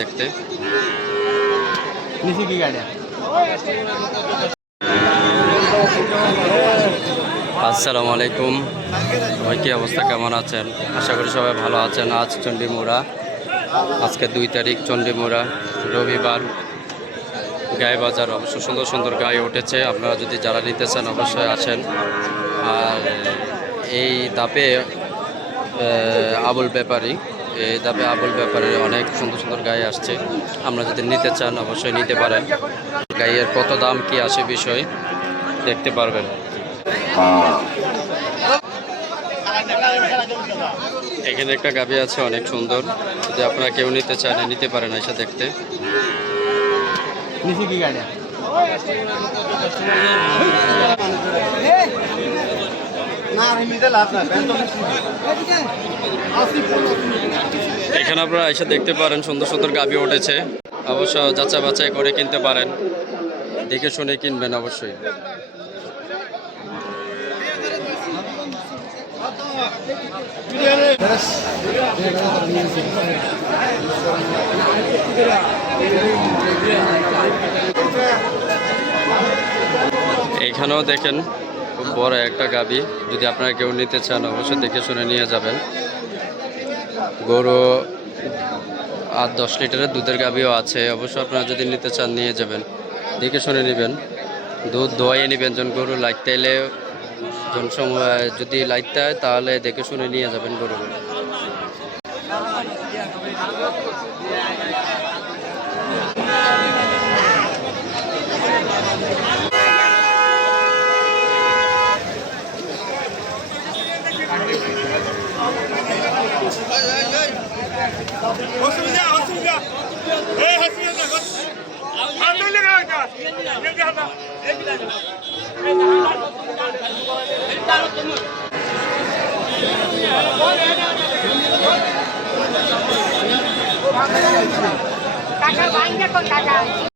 দেখতে আসসালামু আলাইকুম। সবাই কি অবস্থা, কেমন আছেন? আশা করি সবাই ভালো আছেন। আজ চণ্ডীমুড়া, আজকে 2 তারিখ, চণ্ডীমুড়া রবিবার। গায়ে বাজার অবশ্য সুন্দর সুন্দর গায়ে উঠেছে। আপনারা যদি যারা নিতে চান অবশ্যই আসেন। আর এই ধাপে আবুল ব্যাপারী, এই ধাপে আবুল ব্যাপারীর অনেক সুন্দর সুন্দর গায়ে আসছে। আমরা যদি নিতে চান অবশ্যই নিতে পারেন। গাইয়ের কত দাম কি আসে বিষয় দেখতে পারবেন। এখানে একটা গাভী আছে অনেক সুন্দর, যদি আপনারা কেউ নিতে চান নিতে পারেন এসে দেখতে। এখানে আপনারা এসে দেখতে পারেন সুন্দর সুন্দর গাভী উঠেছে। অবশ্য যাচাই বাছাই করে কিনতে পারেন, দেখে শুনে কিনবেন অবশ্যই। এখানেও দেখেন খুব বড় একটা গাভী, যদি আপনারা কেউ নিতে চান অবশ্যই দেখে শুনে নিয়ে যাবেন। গরু 8-10 লিটারের দুধের গাভীও আছে, অবশ্যই আপনারা যদি নিতে চান নিয়ে যাবেন, দেখে শুনে নেবেন। দুধ দোয়াইয়ে নেবেন। যখন গরু লাইতে এলে যদি লাইতে হয় তাহলে দেখে শুনে নিয়ে যাবেন গরুগুলো। কাকা ভাঙ্গে কোন কাকা